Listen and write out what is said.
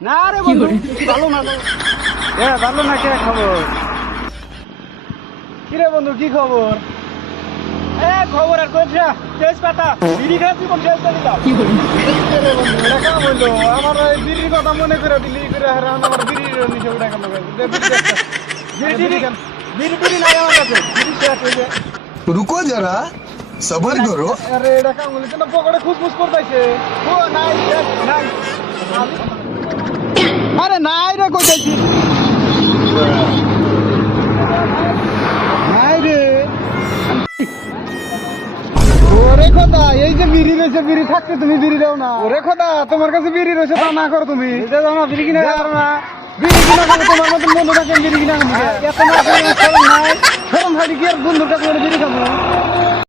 না রে বন্ধু ভালো না ভালো না। কে খবর? কিরে বন্ধু কি খবর? খবর আর কোথা তেজ পাতা বিড়ি খাচ্ছি কোন শেষ করে দাও। আমার ওই বিড়ির কথা মনে করে দিলি করে আমার বিড়ির নিচে উঠে গেল। বিড়ি নাই আমার কাছে, বিড়ি শেষ হয়ে যায়। रुको जरा सबर करो। আরে এটা কাম বলে কেন পকেটে খুসখুস করতেছে। ও নাই নাই আরে নাই রে কই যাইছিস? নাই রে ওরে খোদা, এই যে বিড়ি রয়েছে বিড়ি থাকতে তুমি বিড়ি দাও না। ওরে খোদা, তোমার কাছে বিড়ি রয়েছে তা না করো তুমি। বিড়ি কিনা করো না, বিড়ি কিনা করো তোমার মতন বন্ধু থাকে বিড়ি কিনা নাই শরম হাড়ি কি আর বন্ধুর কাছে বিড়ি খাবো।